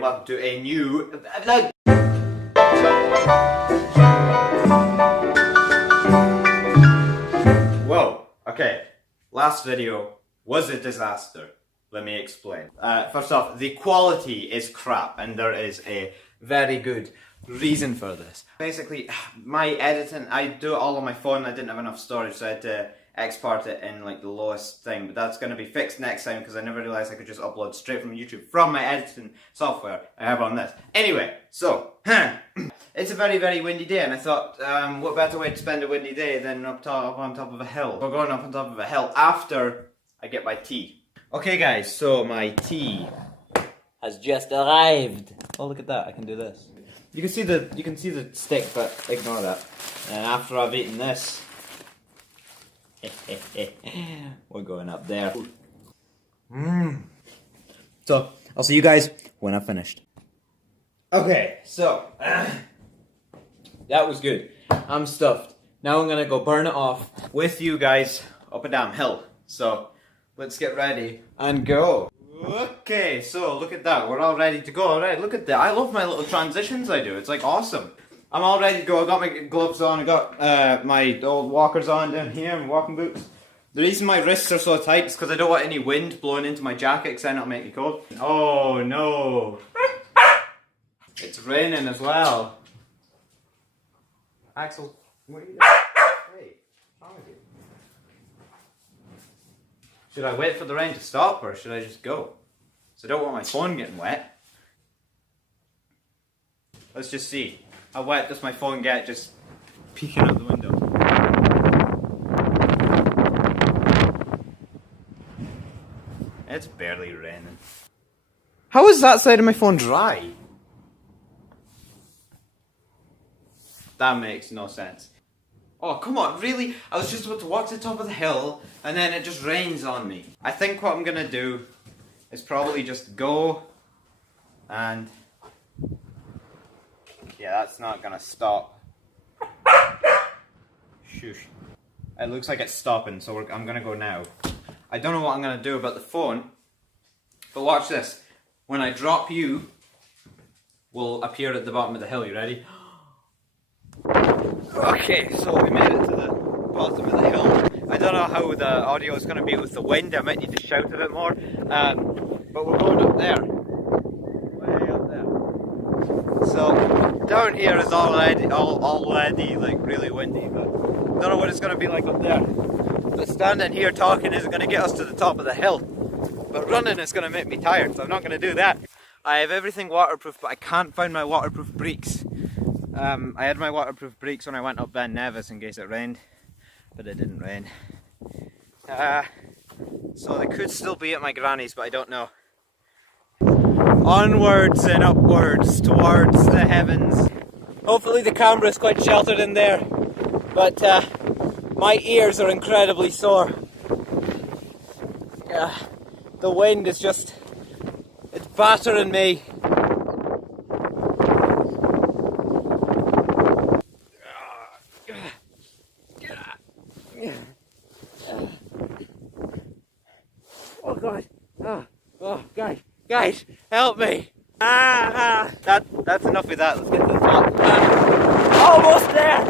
and welcome to a new vlog. Whoa, okay, last video was a disaster. Let me explain. First off, the quality is crap and there is a very good reason for this. Basically, my editing, I do it all on my phone. I didn't have enough storage, so I had to export it in like the lowest thing, but that's going to be fixed next time because I never realised I could just upload straight from YouTube from my editing software I have on this. Anyway, so it's a very, very windy day, and I thought, what better way to spend a windy day than up on top of a hill? We're going up on top of a hill after I get my tea. Okay guys, so my tea has just arrived. Oh, look at that, I can do this. You can see the stick, but ignore that. And after I've eaten this, we're going up there. So, I'll see you guys when I've finished. Okay, so that was good. I'm stuffed. Now I'm gonna go burn it off with you guys up a damn hill. So, let's get ready and go. Okay, so look at that. We're all ready to go. Alright, look at that. I love my little transitions I do. It's like awesome. I'm all ready to go. I got my gloves on. I got my old walkers on down here, my walking boots. The reason my wrists are so tight is because I don't want any wind blowing into my jacket because then it'll make me cold. Oh no. It's raining as well. Axel, what are you doing? Hey, what's wrong with you? Should I wait for the rain to stop or should I just go? So I don't want my phone getting wet. Let's just see. How wet does my phone get just peeking out the window? It's barely raining. How is that side of my phone dry? That makes no sense. Oh, come on, really? I was just about to walk to the top of the hill and then it just rains on me. I think what I'm gonna do is probably just go and... Yeah, that's not gonna stop. Shush. It looks like it's stopping, so I'm gonna go now. I don't know what I'm gonna do about the phone, but watch this. When I drop you, we'll appear at the bottom of the hill. You ready? Okay, so we made it to the bottom of the hill. I don't know how the audio is gonna be with the wind. I might need to shout a bit more, but we're going up there. Way up there. So down here is already like really windy, but I don't know what it's going to be like up there. But standing here talking isn't going to get us to the top of the hill. But running is going to make me tired, so I'm not going to do that. I have everything waterproof, but I can't find my waterproof breeks. I had my waterproof breeks when I went up Ben Nevis in case it rained, but it didn't rain. So they could still be at my granny's, but I don't know. Onwards and upwards towards the heavens. Hopefully the camera is quite sheltered in there, but my ears are incredibly sore. The wind is just, it's battering me. Oh God, oh guys, help me! That's enough of that. Let's get to the top. Almost there!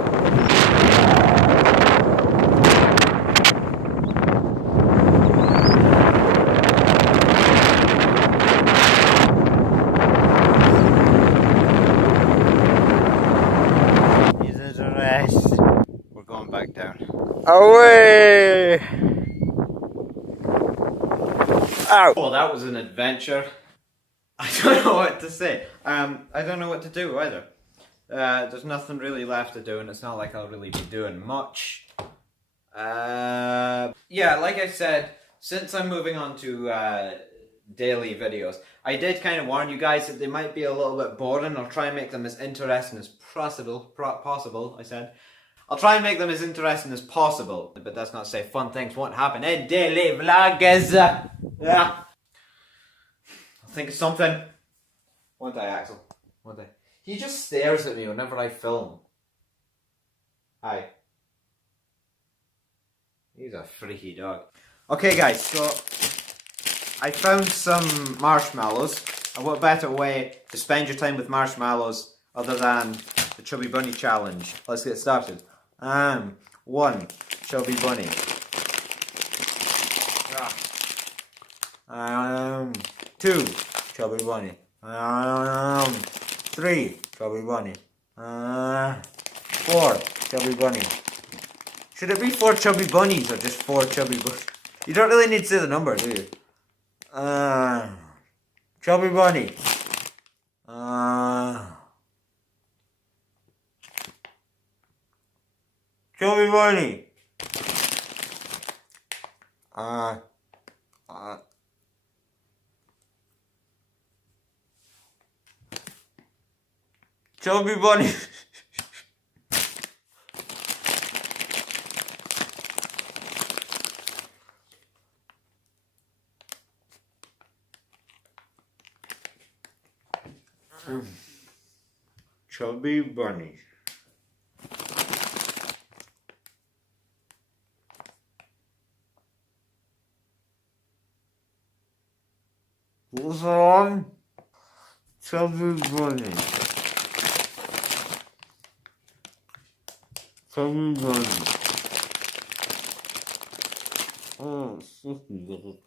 Easy to rest. We're going back down. Away! Ow! Well, that was an adventure. I don't know what to say. I don't know what to do either. There's nothing really left to do and it's not like I'll really be doing much. Yeah, like I said, since I'm moving on to daily videos, I did kind of warn you guys that they might be a little bit boring. I'll try and make them as interesting as possible, I said. I'll try and make them as interesting as possible, but that's not to say fun things won't happen in daily vlogs. Yeah. I'll think of something. Won't I, Axel? Won't I? He just stares at me whenever I film. Hi. He's a freaky dog. Okay guys, so I found some marshmallows And what better way to spend your time with marshmallows other than the Chubby Bunny challenge? Let's get started. 1 Chubby Bunny. 2 Chubby Bunny. 3 Chubby Bunny. 4 Chubby Bunny. Should it be 4 Chubby Bunnies or just 4 Chubby Bunnies? You don't really need to say the number, do you? Chubby Bunny. Chubby Bunny. Chubby Bunny. Chubby Bunny. What's on? Chubby Bunny. Chubby Bunny. Oh, so good.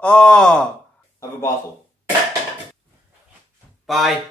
Oh, I have a bottle. Bye.